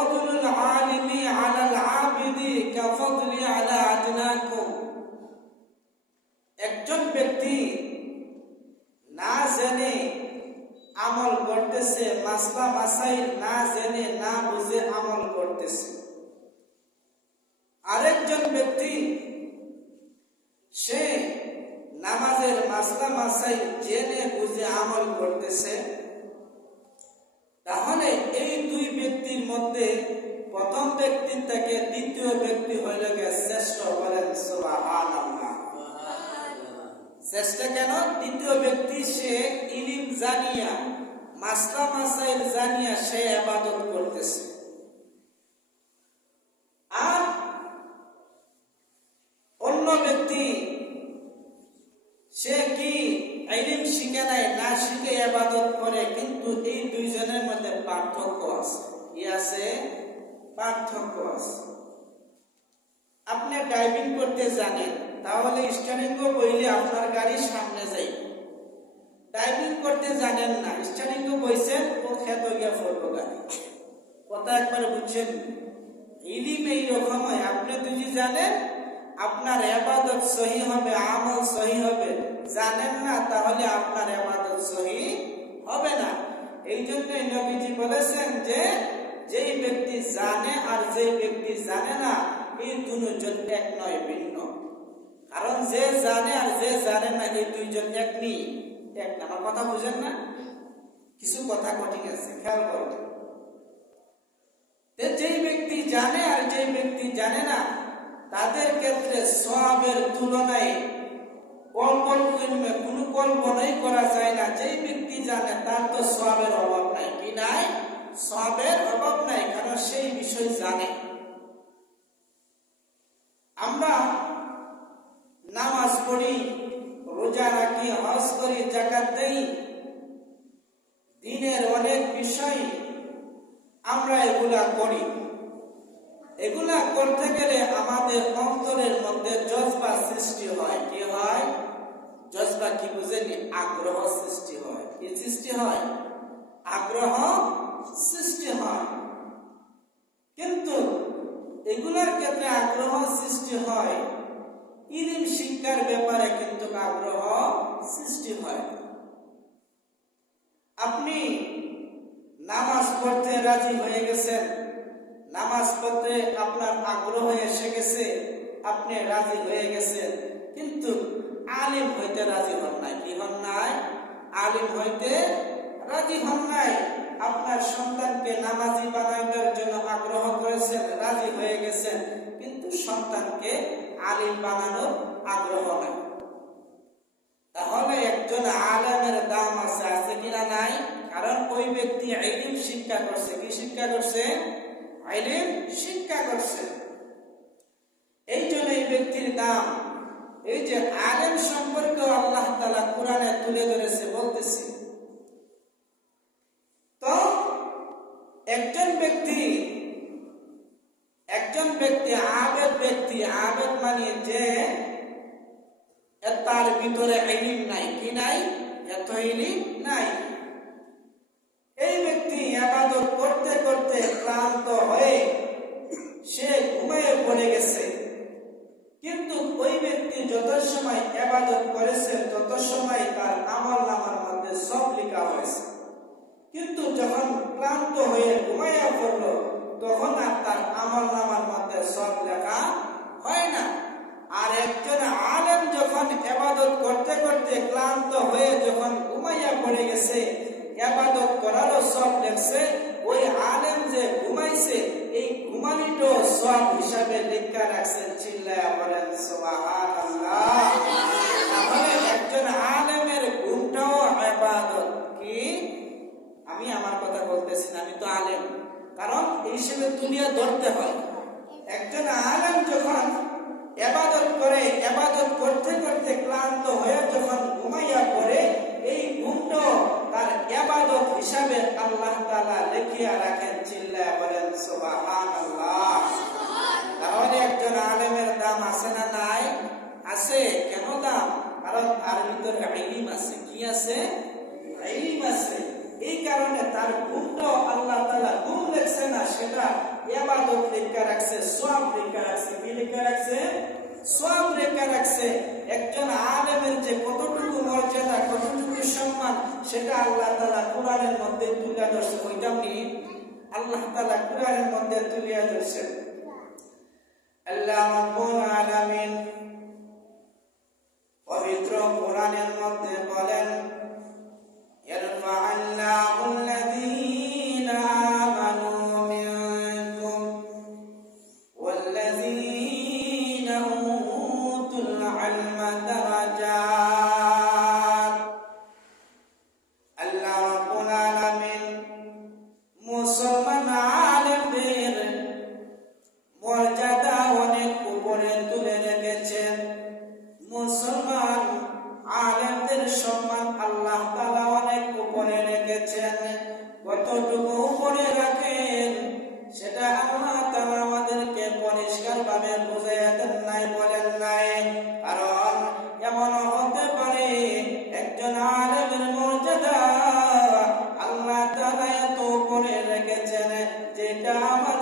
ফদলুল আলিমি আলাল আবিদি কাফদলি আলা আদনাকুম একজন ব্যক্তি না জেনে আমল করতেছে, মাসলা মাসাইল না জেনে না বুঝে আমল করতেছে। আরেকজন ব্যক্তি সে নামাজের মাসলা মাসাইল জেনে বুঝে আমল করতেছে, তাহলে এই দুই ব্যক্তির মধ্যে প্রথম ব্যক্তির থেকে দ্বিতীয় ব্যক্তি হইল শ্রেষ্ঠ বলেন শ্রেষ্ঠ কেন? দ্বিতীয় ব্যক্তি সে ইলিম জানিয়া, মাস্টার মাসাইল জানিয়া সে আবাদত করতেছে। পার্থক্য আছে। আপনি ড্রাইভিং করতে জানেন, তাহলে স্টারিং বইলে আপনার গাড়ি সামনে যাই ড্রাইভিং করতে জানেন না স্টারিং বইছেন ও খেত গিয়া ফোরবো গাড়ি। কথা একবার বুঝছেন? ইলিম এইরকম হয় আপনি যদি জানেন, আপনার এবাদত সহি হবে, আমল সহি হবে, জানেন না, তাহলে আপনার এবাদত সহি হবে না। এই জন্যই নবীজি বলেছেন যে যেই ব্যক্তি জানে আর যেই ব্যক্তি জানে না, এই দুজন এক নয়, ভিন্ন। কারণ যে জানে আর যে জানে না, এই দুইজন এক নেই। এক না, আমার কথা বুঝেন না? কিছু কথা কঠিন আছে, খেয়াল করবেন। যেই ব্যক্তি জানে আর যেই ব্যক্তি জানে না, তাদের ক্ষেত্রে সবের তুলনায় কল্পন করবে কোনো কল্পনাই করা যায় না। যেই ব্যক্তি জানে, তার তো সবের অভাব নাই। কি নাই? সবের অভাব নাই, কারণ সেই বিষয় জানে। আমরা নামাজ পড়ি, রোজা রাখি, হজ করি জাকাত দেই। দিনের অনেক বিষয় আমরা এগুলা করি। এগুলা করতে গেলে আমাদের অন্তরের মধ্যে জজবা সৃষ্টি হয়। কি হয়? জজবা কি বুঝেনি? আগ্রহ সৃষ্টি হয়। কি সৃষ্টি হয়? আগ্রহ সৃষ্টি হয়। কিন্তু এগুলার ক্ষেত্রে আগ্রহ সৃষ্টি হয়। ইলিম শিক্ষার ব্যাপারে কিন্তু আগ্রহ সৃষ্টি হয়। আপনি নামাজ পড়তে রাজি হয়ে গেছেন, নামাজ পড়তে আপনার আগ্রহ এসে গেছে, আপনি রাজি হয়ে গেছেন, কিন্তু আলিম হইতে রাজি হন নাই। কি হন নাই? আলিম হইতে রাজি হন নাই, আপনার সন্তানকে নামাজি বানাইবার জন্য আগ্রহ করেছেন, রাজি হয়ে গেছেন, কিন্তু সন্তানকে আলিম বানানোর আগ্রহ নাই। তাহলে একজন আলেমের দাম আছে আছে কিনা নাই? কারণ ওই ব্যক্তি আইলিম শিক্ষা করছে। কি শিক্ষা করছে? আইলিম শিক্ষা করছে। এই জন্য এই ব্যক্তির দাম, এই যে আলেম সম্পর্কে আল্লাহ তালা কোরআনে তুলে ধরেছে, বলতেছে তো একজন ব্যক্তি, একজন ব্যক্তি, আবেদ ব্যক্তি, আবেদ মানে যে তার ভিতরে ইলিম নাই, কি নাই? এত ইলিম নাই। এই ব্যক্তি আবাদত করতে করতে ক্লান্ত হয়ে সে ঘুমিয়ে পড়ে গেছে। কিন্তু ওই ব্যক্তি যত সময় আবাদত করেছে, তত সময় তার আমল নামার মধ্যে সব লেখা হয়েছে। কিন্তু যখন ক্লান্ত হয়ে ঘুমাইয়া পড়ল, তখন আর তার আমল নামার মধ্যে সব লেখা হয় না। আর একজন আলেম যখন এবাদত করতে করতে ক্লান্ত হয়ে যখন ঘুমাইয়া পড়ে গেছে, এবাদত করারও সব লেখছে ওই আলেম যে ঘুমাইছে, এই ঘুমানিটো সব হিসাবে লেখা রাখছেন চিল্লায়া বলেন, সুবহানাল্লাহ। তাহলে আমি আমার কথা বলতেছি না, আমি তো আলেম। কারণ এই হিসেবে দুনিয়া ধরতে হয়। একজন আলেম যখন এবাদত করে, এবাদত করতে করতে ক্লান্ত হয়ে যখন ঘুমাইয়া পড়ে, এই ঘুমটা তার এবাদত হিসাবে আল্লাহ তালা লিখিয়া রাখেন, চিল্লায়া বলেন, সুবহানাল্লাহ। তাহলে একজন আলেমের দাম আছে না নাই? আছে। কেন দাম? কারণ তার ভিতরে ইলিম আছে। কি আছে? ইলিম আছে। এই কারণে তার ঘুমটাও আল্লাহ তালা ঘুম লেখছে না, সেটা এবাদত লেখা রাখছে সব লেখা রাখছে। কি লেখা রাখছে? সব রেখা রাখছে। একজন আলেমের যে কতটুকু মর্যাদা, কতটুকু সম্মান, সেটা আল্লাহ তালা কোরআনের মধ্যে তুলে ধরছে। ওইটা আপনি আল্লাহ তালা কোরআনের মধ্যে তুলে ধরছে আলামিন পবিত্র কোরআনের মধ্যে বলেন ইয়ারফা para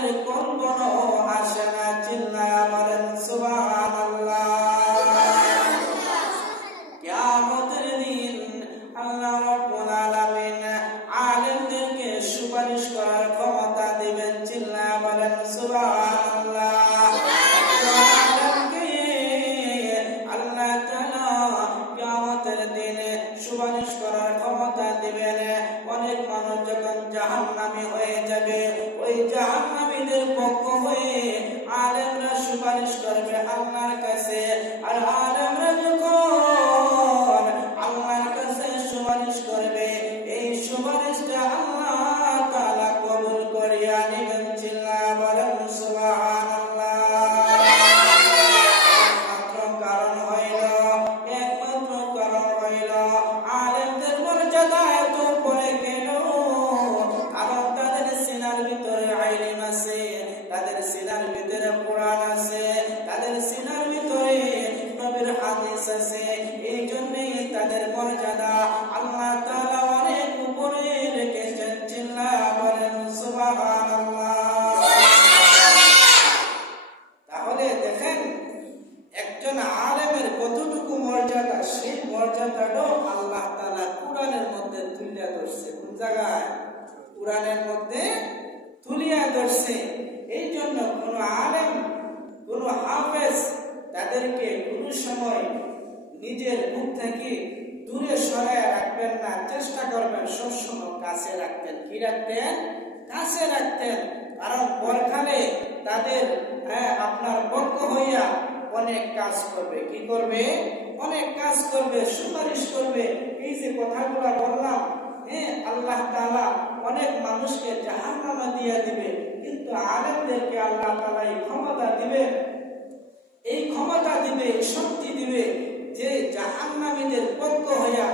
ngoni ko ngono o ha সেই মর্যাদাটাও আল্লাহ তাআলা কোরআনের মধ্যে তুলিয়া ধরছে। কোন জায়গায়? কোরআনের মধ্যে তুলিয়া ধরছে। এই জন্য কোন আলেম কোন হাফেজ তাদেরকে কোন সময় নিজের মুখ থেকে দূরে সরায় রাখবেন না। চেষ্টা করবেন সবসময় কাছে রাখতেন। কি রাখতেন? কাছে রাখতেন। কারণ পরকালে তাদের হ্যাঁ, আপনার পক্ষ হইয়া অনেক কাজ করবে। কি করবে? অনেক কাজ করবে, সুপারিশ করবে। এই যে কথাগুলো বললাম হ্যাঁ আল্লাহ তালা অনেক মানুষকে জাহান্নামে দিয়ে দিবে, কিন্তু আলেমদেরকে আল্লাহ তালা এই ক্ষমতা দিবে, এই ক্ষমতা দিবে শক্তি দিবে যে জাহান্নামীদের পক্ষ হইয়া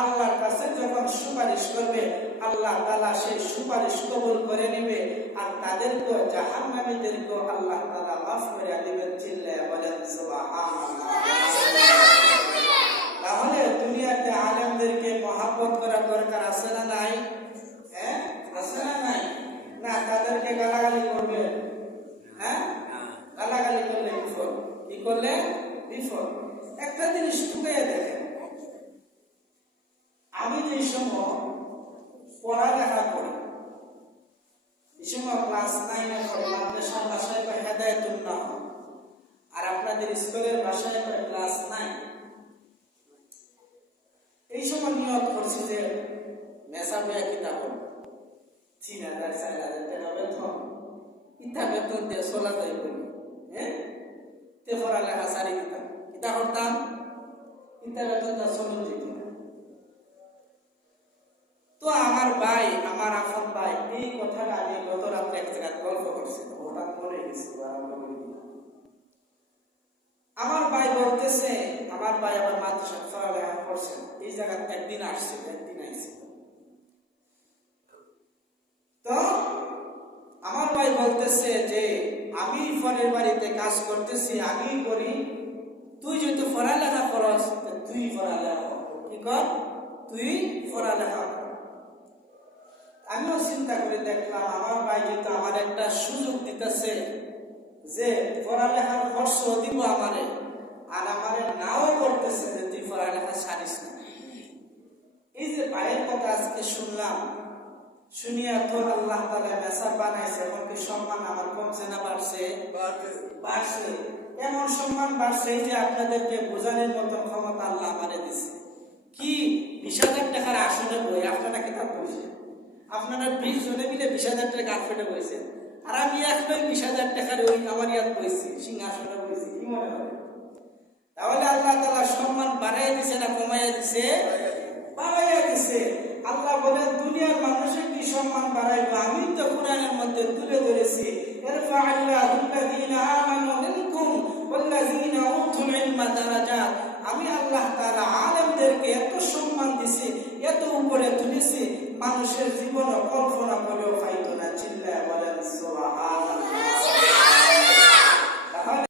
আল্লাহর কাছে যখন সুপারিশ করবে, আল্লাহ তালা সেই সুপারিশ কবুল করে নেবে আর তাদেরকে জাহান্নামীদেরকে আল্লাহ তালা মাফ করে দিবেন। চিল্লায়া বলেন, সুবহানাল্লাহ তাহলে দুনিয়াতে আলেমদেরকে মহাব্বত করার দরকার আছে না নাই হ্যাঁ আছে না নাই না তাদেরকে গালাগালি করবে হ্যাঁ গালাগালি করলে বিফল কি করলে বিফল একটা জিনিস ঠুকাইয়া দেখেন আমি যে সময় পড়ালেখা করি, এই সময় ক্লাস না আর আপনাদের স্কুলের ক্লাস এই সময় যে তিন হাজার, চার হাজার টাকা বেতন। দিয়ে চলা যায় হ্যাঁ? তে পড়ালেখা সারি কিতাব। কিতা করতাম কিতাব বেতন দিয়ে চলুন না। তো আমার ভাই আমার আপন ভাই, এই কথাটা আমি গত রাত্রে এক জায়গায় গল্প করছি হঠাৎ মনে গেছে আমরা ভাই বলতেছে আমার ভাই আমার মাদ্রাসা পড়ালেখা করছেন এই জায়গায় একদিন আসছে একদিন আইছে তো আমার ভাই বলতেছে আমি ফলের বাড়িতে কাজ করতেছি, আমি করি তুই যেহেতু পড়ালেখা করস তুই পড়ালেখা। কি কর তুই পড়ালেখা কর। আমিও চিন্তা করে দেখলাম, আমার ভাই যেহেতু আমার একটা সুযোগ দিতেছে যে পড়ালেখার খরচ দিব আমারে, আর আমারে নাও করতেছে যে তুই পড়ালেখা সারিস না এই যে ভাইয়ের কথা আজকে শুনলাম শুনিয়া তো আল্লাহ তালা মেসা বানাইছে এখন কি সম্মান আমার কমছে না বাড়ছে। বাড়ছে। এমন সম্মান বাড়ছে যে আপনাদেরকে বোঝানোর মতো ক্ষমতা আল্লাহ আমারে দিছে। কি? বিশ হাজার টাকার আসনে বই আপনারা কিতাব বইছেন আপনারা বিশ জনে মিলে বিশ হাজার টাকা গার্লফ্রেন্ডে বইছেন আর আমি একটাই বিশ হাজার টাকার ওই আমার ইয়াদ বইছি সিংহাসনে বইছি কি মনে হয়? তাহলে আল্লাহ তালা সম্মান বাড়াই দিছে না কমাইয়া দিছে। বাড়াইয়া দিছে। আল্লাহ বলেন, দুনিয়ার মানুষের কি সম্মান বাড়াইবো? আমি তো কোরআনের মধ্যে তুলে ধরেছি। ইরফা আল্লাহুল্লাযীনা আমানু মিনকুম ওয়াল্লাযীনা উতুল ইলমা দারাজাত আমি আল্লাহ তাআলা আলেমদেরকে এত সম্মান দিছি, এত উপরে তুলেছি, মানুষের জীবন কল্পনা করেও পাই